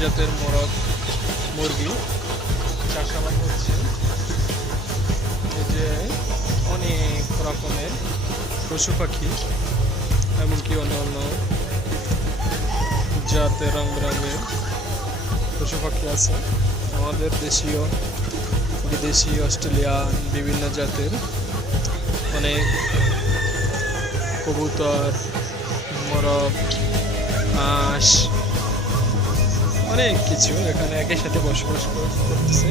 জাতের মোরগ মুরগি চাষাবাদ হচ্ছে। এই যে অনেক রকমের পশু পাখি, এমনকি অন্য অন্য জাতের রং বেরঙের পশু পাখি আছে। আমাদের দেশীয়, বিদেশি, অস্ট্রেলিয়ান, বিভিন্ন জাতের অনেক কবুতর মোরগ হাঁস অনেক কিছু এখানে একই সাথে বসবাস কর- করতেছে।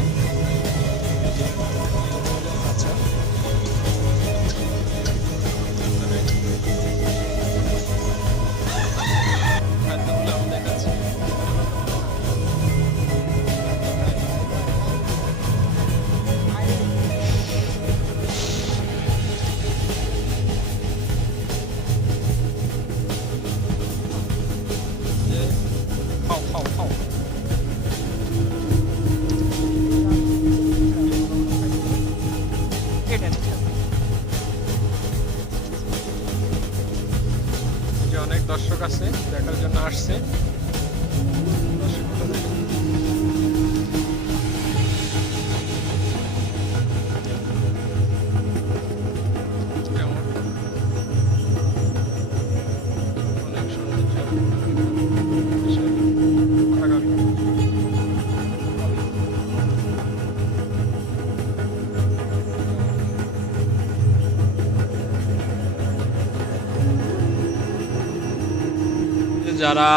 যারা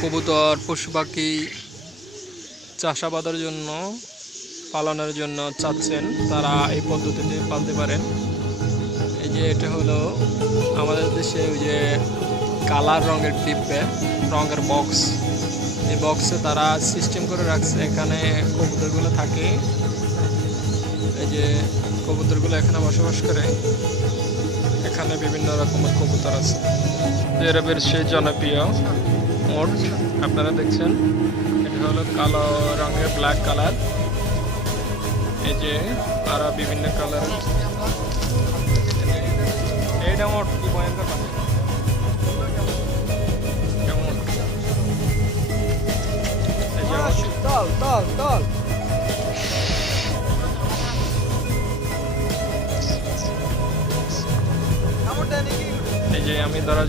কবুতর, পশু পাখি চাষাবাদের জন্য, পালনের জন্য চাচ্ছেন, তারা এই পদ্ধতিতে পালতে পারেন। এই যে এটা হলো আমাদের দেশে ওই যে কালার রঙের ডিব্বে রঙের বক্স। এই বক্সে তারা সিস্টেম করে রাখছে, এখানে কবুতরগুলো থাকে। এই যে কবুতরগুলো এখানে বসবাস করে। এখানে বিভিন্ন রকমের কবুতর আছে। এরবের সেই জনপ্রিয় মোট, আপনারা দেখছেন, এটা হলো কালো রঙের ব্ল্যাক কালার এই যে আরও বিভিন্ন কালার এইটা মোট কি ভয়ঙ্কর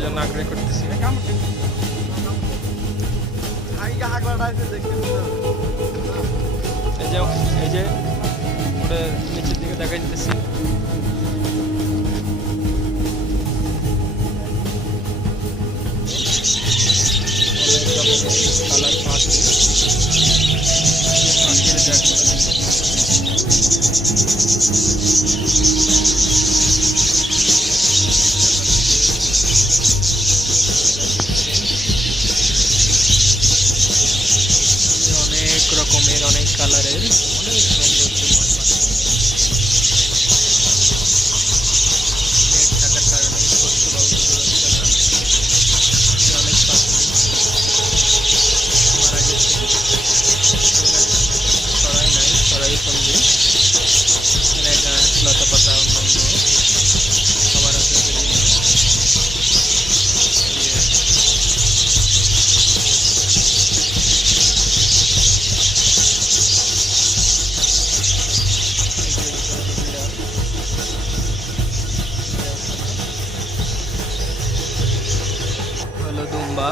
জন্য আগ্রহ করতেছি। এই যে এই যে ওটা নিচের দিকে দেখা যেতেছি অনেক রকমের কালারের অনেক হলো দুম্বা।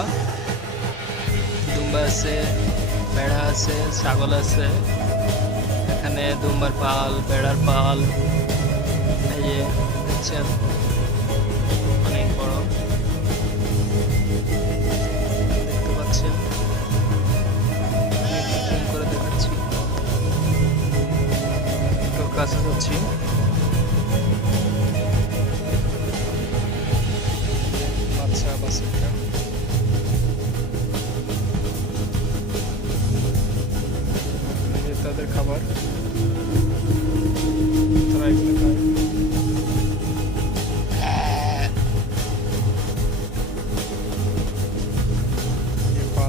দুম্বা আছে বেড়া আছে, ছাগল আছে। এখানে দুম্বার পাল বেড়ার পাল। এই যে দেখছেন? অনেক বড়। দেখতে পাচ্ছেন? করে দেখাচ্ছি। একটু কাছে যাচ্ছি।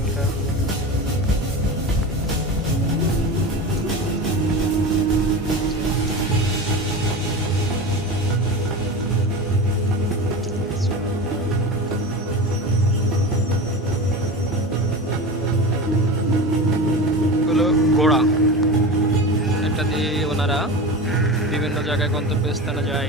যে পালটা এটা ওনারা বিভিন্ন জায়গায় গন্তব্য স্থানে যায়।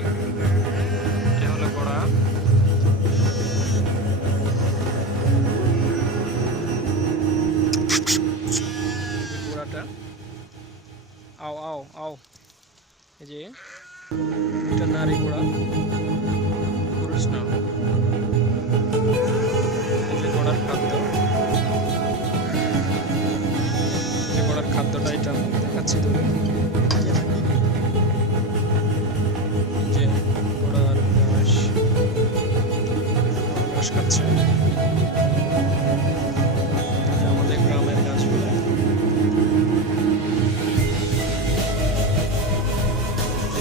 আও আও আও এই যে এটা নারী ঘোড়া পুরুষ না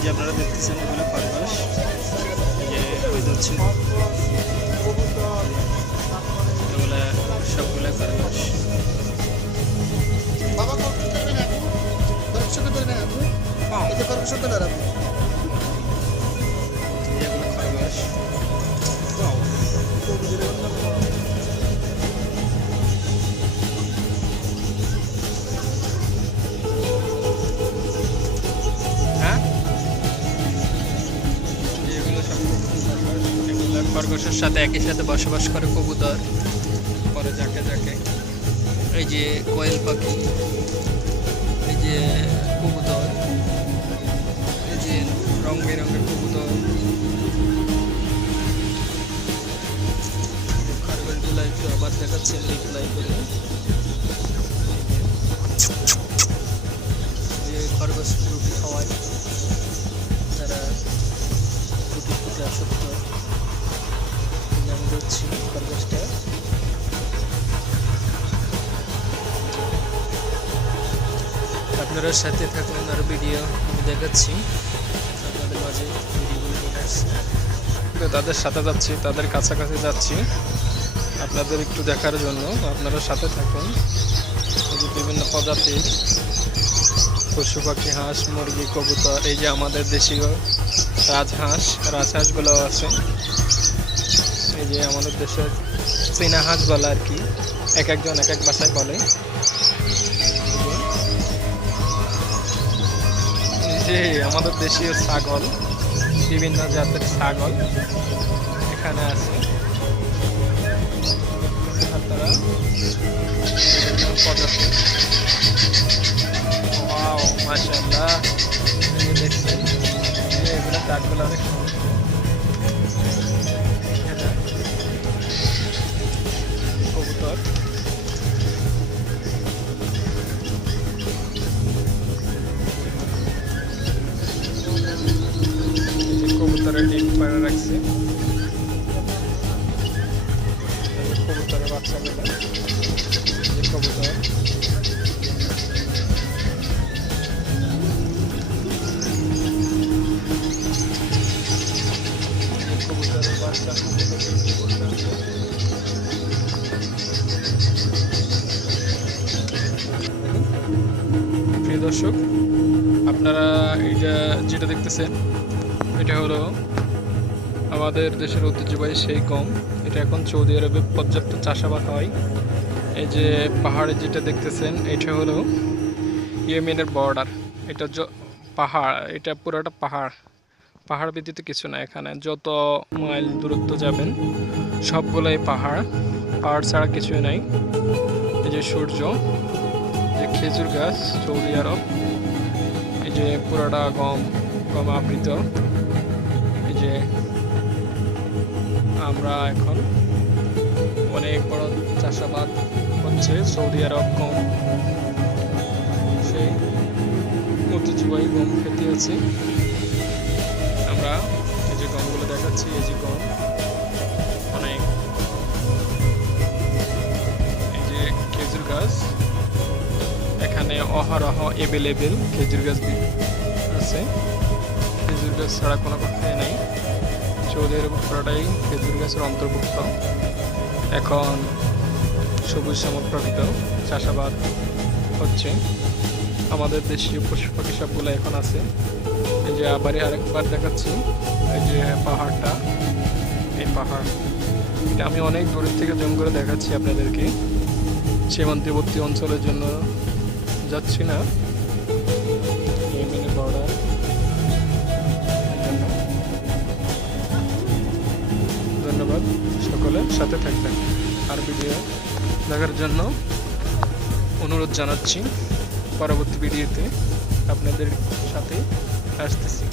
যে আপনারা দেখতেছেন এগুলো খরগোশ যে ওই যাচ্ছে এগুলো সবগুলো খরগোশ। বাবা খরগোশের সাথে একই সাথে বসবাস করে কবুতর, পরে যাকে যাকে। এই যে কোয়েল পাখি, এই যে কবুতর, এই যে রং বেরঙের আপনারা সাথে থাকুন আর ভিডিও আমি দেখাচ্ছি। আপনাদের মাঝে ভিডিওগুলো তাদের সাথে যাচ্ছি, তাদের কাছাকাছি যাচ্ছি। আপনাদের একটু দেখার জন্য আপনারা সাথে থাকুন। বিভিন্ন প্রজাতির পশু পাখি, হাঁস, মুরগি, কবুতর, এই যে আমাদের দেশীয় রাজহাঁস রাজহাঁসগুলো আছে। এই যে আমাদের দেশের চীনা হাঁস বলে আর কি, এক একজন এক এক ভাষায় বলে। যে আমাদের দেশীয় ছাগল, বিভিন্ন জাতের ছাগল এখানে আছে। আপনারা যে দেখছেন এগুলো কাঠগুলো অনেক যে কবুতরের ডিম পাড়া রাখছে। কবুতরের বাচ্চাগুলো কবুতর। বাচ্চা কবুতর বিক্রি দর্শক, আপনারা এইটা যেটা দেখতেছেন এটা হলো আমাদের দেশের ঐতিহ্যবাহী সেই গম। এটা এখন সৌদি আরবে পর্যাপ্ত চাষাবাদ হয়। এই যে পাহাড়ে যেটা দেখতেছেন, এটা হলো ইয়েমেনের বর্ডার এটা পাহাড়, এটা পুরোটা পাহাড়। পাহাড় ব্যতীত কিছু না এখানে। যত মাইল দূরত্ব যাবেন, সবগুলোই পাহাড়। পাহাড় ছাড়া কিছুই নাই। এই যে সূর্য যে খেজুর গাছ, সৌদি আরব। এই যে পুরোটা গম গম আবৃত। যে আমরা এখন অনেক বড় চাষাবাদ হচ্ছে সৌদি আরব গম। সেই ঐতিহ্যবাহী গম খেতে আছে। আমরা এই যে গমগুলো দেখাচ্ছি, এই যে গম, অনেক। এই যে খেজুর গাছ, এখানে অহরহ এভেলেবেল খেজুর গাছ আছে। খেজুর গাছ ছাড়া কোনো কথাই নাই। সৌদি আরব খেজুর গাছের অন্তর্ভুক্ত। এখন সবুজ সমপ্রকৃত চাষাবাদ হচ্ছে। আমাদের দেশীয় পশু পাখি সবগুলো এখন আছে। এই যে আবারই আরেকবার দেখাচ্ছি, এই যে পাহাড়টা, এই পাহাড়। এটা আমি অনেক দূরের থেকে জুম করে দেখাচ্ছি আপনাদেরকে। সীমান্তবর্তী অঞ্চলের জন্য যাচ্ছি না। ধন্যবাদ সকলে সাথে থাকবেন। আর ভিডিও দেখার জন্য অনুরোধ জানাচ্ছি। পরবর্তী ভিডিওতে আপনাদের সাথে আসতেছি।